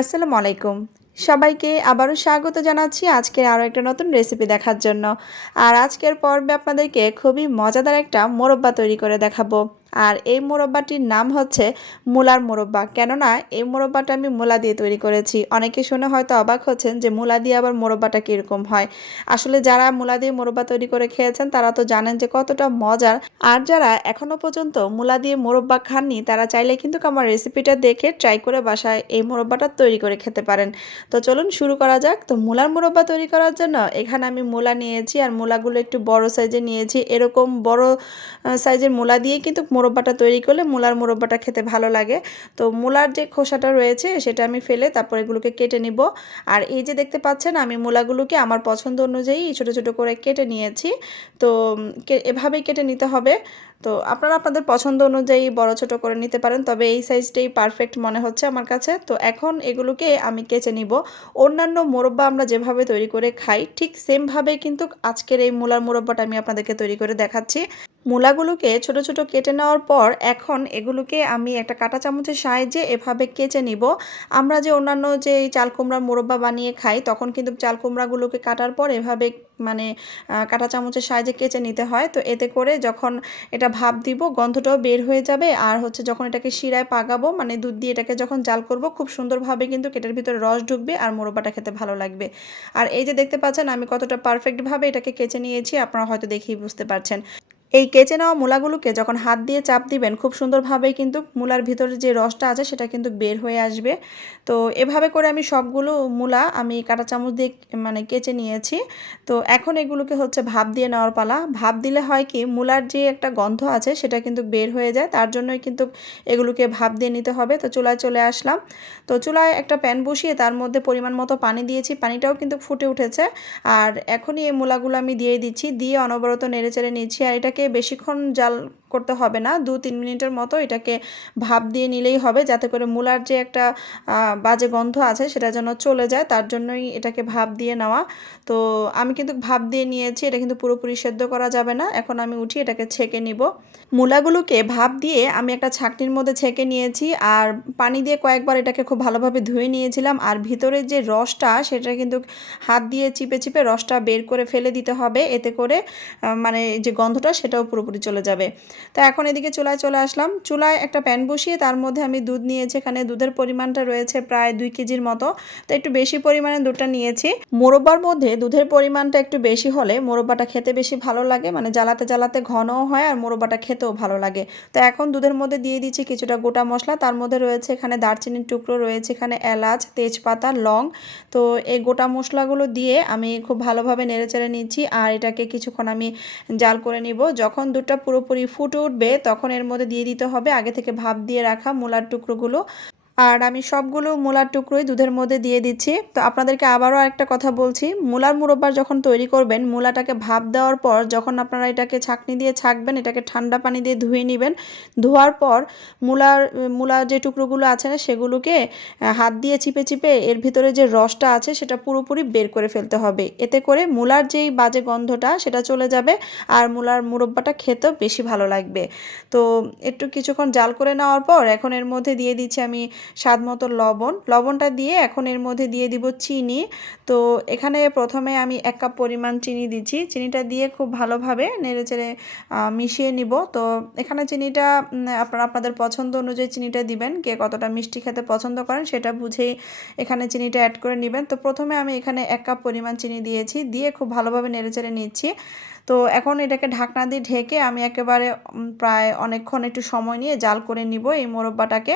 আসসালামু আলাইকুম। সবাইকে আবারও স্বাগত জানাচ্ছি আজকের আরও একটা নতুন রেসিপি দেখার জন্য। আর আজকের পর্বে আপনাদেরকে খুবই মজাদার একটা মোরব্বা তৈরি করে দেখাবো। আর এই মোরব্বাটির নাম হচ্ছে মূলার মোরব্বা। কেননা এই মোরব্বাটা আমি মূলা দিয়ে তৈরি করেছি। অনেকে শুনে হয়তো অবাক হচ্ছেন যে মূলা দিয়ে আবার মোরব্বাটা কীরকম হয়। আসলে যারা মূলা দিয়ে মোরব্বা তৈরি করে খেয়েছেন, তারা তো জানেন যে কতটা মজার। আর যারা এখনও পর্যন্ত মূলা দিয়ে মোরব্বা খাননি, তারা চাইলে কিন্তু আমার রেসিপিটা দেখে ট্রাই করে বাসায় এই মোরব্বাটা তৈরি করে খেতে পারেন। তো চলুন শুরু করা যাক। তো মূলার মোরব্বা তৈরি করার জন্য এখানে আমি মূলা নিয়েছি, আর মূলাগুলো একটু বড় সাইজে নিয়েছি। এরকম বড় সাইজের মূলা দিয়ে কিন্তু মোরব্বাটা তৈরি করলে মূলার মোরব্বাটা খেতে ভালো লাগে। তো মূলার যে খোসাটা রয়েছে সেটা আমি ফেলে তারপর এগুলোকে কেটে নিব। আর এই যে দেখতে পাচ্ছেন আমি মূলাগুলোকে আমার পছন্দ অনুযায়ী ছোট ছোট করে কেটে নিয়েছি। তো এভাবেই কেটে নিতে হবে। তো আপনারা আপনাদের পছন্দ অনুযায়ী বড় ছোট করে নিতে পারেন, তবে এই সাইজটাই পারফেক্ট মনে হচ্ছে আমার কাছে। তো এখন এগুলোকে আমি কেচে নিব। অন্যান্য মোরব্বা আমরা যেভাবে তৈরি করে খাই, ঠিক সেমভাবে কিন্তু আজকের এই মূলার মোরব্বাটা আমি আপনাদেরকে তৈরি করে দেখাচ্ছি। মূলাগুলোকে ছোট ছোট কেটে নেওয়ার পর এখন এগুলোকে আমি একটা কাঁটা চামচের সাহায্যে এভাবে কেচে নিব। আমরা যে অন্যান্য যে চাল কুমড়ার মোরব্বা বানিয়ে খাই, তখন কিন্তু চাল কুমড়াগুলোকে কাটার পর এভাবে মানে কাঁটা চামচের সাহায্যে কেচে নিতে হয়। তো এতে করে যখন এটা ভাপ দিব, গন্ধটাও বের হয়ে যাবে। আর হচ্ছে যখন এটাকে শিরায় পাকাবো মানে দুধ দিয়ে এটাকে যখন জাল করব, খুব সুন্দরভাবে কিন্তু কেটার ভিতরে রস ঢুকবে আর মোরব্বাটা খেতে ভালো লাগবে। আর এই যে দেখতে পাচ্ছেন, আমি কতটা পারফেক্টভাবে এটাকে কেচে নিয়েছি, আপনারা হয়তো দেখেই বুঝতে পারছেন। এই কেচে নেওয়া মূলাগুলোকে যখন হাত দিয়ে চাপ দিবেন, খুব সুন্দরভাবে কিন্তু মূলার ভিতরে যে রসটা আছে সেটা কিন্তু বের হয়ে আসবে। তো এভাবে করে আমি সবগুলো মূলা আমি কাঁটা চামচ দিয়ে মানে কেচে নিয়েছি। তো এখন এগুলোকে হচ্ছে ভাপ দিয়ে নেওয়ার পালা। ভাপ দিলে হয় কি, মূলার যে একটা গন্ধ আছে সেটা কিন্তু বের হয়ে যায়, তার জন্যই কিন্তু এগুলোকে ভাপ দিয়ে নিতে হবে। তো চুলায় চলে আসলাম। তো চুলায় একটা প্যান বসিয়ে তার মধ্যে পরিমাণ মতো পানি দিয়েছি। পানিটাও কিন্তু ফুটে উঠেছে। আর এখনই এই মূলাগুলো আমি দিয়ে দিচ্ছি, দিয়ে অনবরত নেড়ে চেড়ে নিচ্ছি। আর এটাকে বেশিক্ষণ জাল করতে হবে না। দু তিন মিনিটের মতো এটাকে ভাপ দিয়ে নিলেই হবে যাতে করে মূলার যে একটা বাজে গন্ধ আছে সেটা যেন চলে যায়। তার জন্যই এটাকে ভাপ দিয়ে নেওয়া। তো আমি কিন্তু ভাপ দিয়ে নিয়েছি, এটা কিন্তু পুরোপুরি সেদ্ধ করা যাবে না। এখন আমি উঠি, এটাকে ছেঁকে নিব। মূলাগুলোকে ভাপ দিয়ে আমি একটা ছাকনির মধ্যে ছেঁকে নিয়েছি আর পানি দিয়ে কয়েকবার এটাকে খুব ভালোভাবে ধুয়ে নিয়েছিলাম। আর ভিতরের যে রসটা, সেটা কিন্তু হাত দিয়ে চিপে চিপে রসটা বের করে ফেলে দিতে হবে। এতে করে মানে যে গন্ধটা, সেটাও পুরোপুরি চলে যাবে। তো এখন এদিকে চুলায় চলে আসলাম। চুলায় একটা প্যান বসিয়ে তার মধ্যে আমি দুধ নিয়েছি। এখানে দুধের পরিমাণটা রয়েছে প্রায় দুই কেজির মতো। তো একটু বেশি পরিমাণে দুধটা নিয়েছি। মোরব্বার মধ্যে দুধের পরিমাণটা একটু বেশি হলে মোরব্বাটা খেতে বেশি ভালো লাগে। মানে জ্বালাতে জ্বালাতে ঘনও হয় আর মোরব্বাটা খেতেও ভালো লাগে। তো এখন দুধের মধ্যে দিয়ে দিচ্ছি কিছুটা গোটা মশলা। তার মধ্যে রয়েছে এখানে দারচিনির টুকরো, রয়েছে এখানে এলাচ, তেজপাতা, লং। তো এই গোটা মশলাগুলো দিয়ে আমি খুব ভালোভাবে নেড়ে চেড়ে নিচ্ছি। আর এটাকে কিছুক্ষণ আমি জাল করে নিব। যখন দুধটা পুরোপুরি ফুটে উঠবে তখন এর মধ্যে দিয়ে দিতে হবে আগে থেকে ভাপ দিয়ে রাখা মূলার টুকরোগুলো। আর আমি সবগুলো মূলার টুকরোই দুধের মধ্যে দিয়ে দিচ্ছি। তো আপনাদেরকে আবারও একটা কথা বলছি, মূলার মুরব্বার যখন তৈরি করবেন, মূলাটাকে ভাপ দেওয়ার পর যখন আপনারা এটাকে ছাকনি দিয়ে ছাকবেন, এটাকে ঠান্ডা পানি দিয়ে ধুয়ে নেবেন, ধোয়ার পর মূলার মূলার যে টুকরোগুলো আছে না, সেগুলোকে হাত দিয়ে চিপে চিপে এর ভিতরে যে রসটা আছে, সেটা পুরোপুরি বের করে ফেলতে হবে। এতে করে মূলার যেই বাজে গন্ধটা, সেটা চলে যাবে আর মূলার মুরব্বাটা খেতেও বেশি ভালো লাগবে। তো একটু কিছুক্ষণ জাল করে নেওয়ার পর এখন এর মধ্যে দিয়ে দিচ্ছি আমি স্বাদ মতো লবণ। লবণটা দিয়ে এখন এর মধ্যে দিয়ে দিব চিনি। তো এখানে প্রথমে আমি এক কাপ পরিমাণ চিনি দিচ্ছি। চিনিটা দিয়ে খুব ভালোভাবে নেড়ে চেড়ে মিশিয়ে নিব। তো এখানে চিনিটা আপনারা আপনাদের পছন্দ অনুযায়ী চিনিটা দিবেন। কে কতটা মিষ্টি খেতে পছন্দ করেন সেটা বুঝেই এখানে চিনিটা অ্যাড করে নেবেন। তো প্রথমে আমি এখানে এক কাপ পরিমাণ চিনি দিয়েছি। দিয়ে খুব ভালোভাবে নেড়ে চেড়ে নিচ্ছি। তো এখন এটাকে ঢাকনা দিয়ে ঢেকে আমি একেবারে প্রায় অনেকক্ষণ একটু সময় নিয়ে জাল করে নিব এই মোরব্বাটাকে।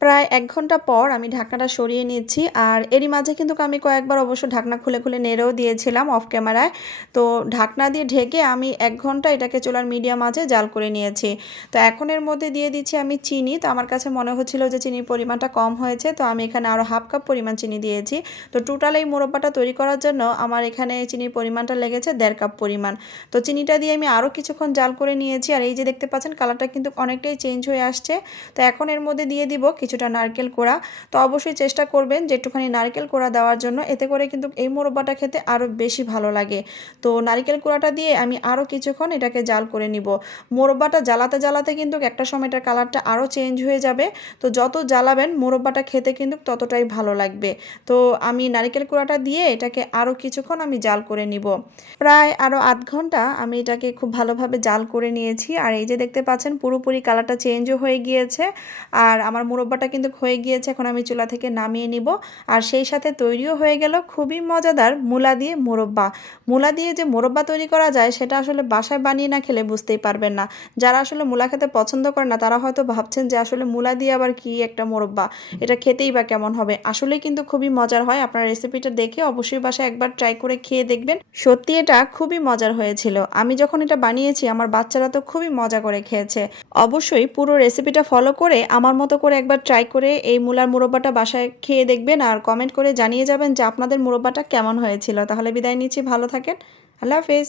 প্রায় এক ঘণ্টা পর আমি ঢাকনাটা সরিয়ে নিচ্ছি। আর এরই মাঝে কিন্তু আমি কয়েকবার অবশ্য ঢাকনা খুলে খুলে নেড়েও দিয়েছিলাম অফ ক্যামেরায় তো ঢাকনা দিয়ে ঢেকে আমি এক ঘণ্টা এটাকে চুলার মিডিয়াম আঁচে জাল করে নিয়েছি। তো এখন এর মধ্যে দিয়ে দিচ্ছি আমি চিনি। তো আমার কাছে মনে হচ্ছিল যে চিনির পরিমাণটা কম হয়েছে। তো আমি এখানে আরও হাফ কাপ পরিমাণ চিনি দিয়েছি। তো টোটাল এই মোরব্বাটা তৈরি করার জন্য আমার এখানে চিনির পরিমাণটা লেগেছে দেড় কাপ পরিমাণ। তো চিনিটা দিয়ে আমি আরও কিছুক্ষণ জাল করে নিয়েছি। আর এই যে দেখতে পাচ্ছেন কালারটা কিন্তু অনেকটাই চেঞ্জ হয়ে আসছে। তো এখন এর মধ্যে দিয়ে দিব কিছুটা নারকেল কোড়া, তো অবশ্যই চেষ্টা করবেন যে একটুখানি নারকেল কোড়া দেওয়ার জন্য। এতে করে কিন্তু এই মোরব্বাটা খেতে আরও বেশি ভালো লাগে। তো নারকেল কোড়াটা দিয়ে আমি আরও কিছুক্ষণ এটাকে জাল করে নিব। মোরব্বাটা জ্বালাতে জ্বালাতে কিন্তু একটা সময় এটার কালারটা আরও চেঞ্জ হয়ে যাবে। তো যত জ্বালাবেন মোরব্বাটা খেতে কিন্তু ততটাই ভালো লাগবে। তো আমি নারকেল কুড়াটা দিয়ে এটাকে আরও কিছুক্ষণ আমি জাল করে নিব। প্রায় আরও আধ ঘণ্টা আমি এটাকে খুব ভালোভাবে জাল করে নিয়েছি। আর এই যে দেখতে পাচ্ছেন পুরোপুরি কালারটা চেঞ্জও হয়ে গিয়েছে। আর আমার মুরব্বাটা কিন্তু হয়ে গিয়েছে, এখন আমি চুলা থেকে নামিয়ে নিব। আর সেই সাথে তৈরিও হয়ে গেল খুবই মজাদার মূলা দিয়ে মোরব্বা। মূলা দিয়ে যে মোরব্বা তৈরি করা যায়, সেটা আসলে বাসায় বানিয়ে না খেলে বুঝতেই পারবেন না। যারা আসলে মূলা খেতে পছন্দ করে না, তারা হয়তো ভাবছেন যে আসলে মূলা দিয়ে আবার কি একটা মোরব্বা? এটা খেতেই বা কেমন হবে? আসলে কিন্তু খুবই মজার হয়, আপনার রেসিপিটা দেখে অবশ্যই বাসায় একবার ট্রাই করে খেয়ে দেখবেন। সত্যি এটা খুবই মজার হয়েছিল। আমি যখন এটা বানিয়েছি, আমার বাচ্চারা তো খুবই মজা করে খেয়েছে। অবশ্যই পুরো রেসিপিটা ফলো করে আমার মতো করে একবার ট্রাই করে এই মূলার মুরব্বাটা বাসায় খেয়ে দেখবেন আর কমেন্ট করে জানিয়ে যাবেন যে আপনাদের মুরব্বাটা কেমন হয়েছিল। তাহলে বিদায় নিচ্ছি, ভালো থাকেন। আল্লাহ হাফেজ।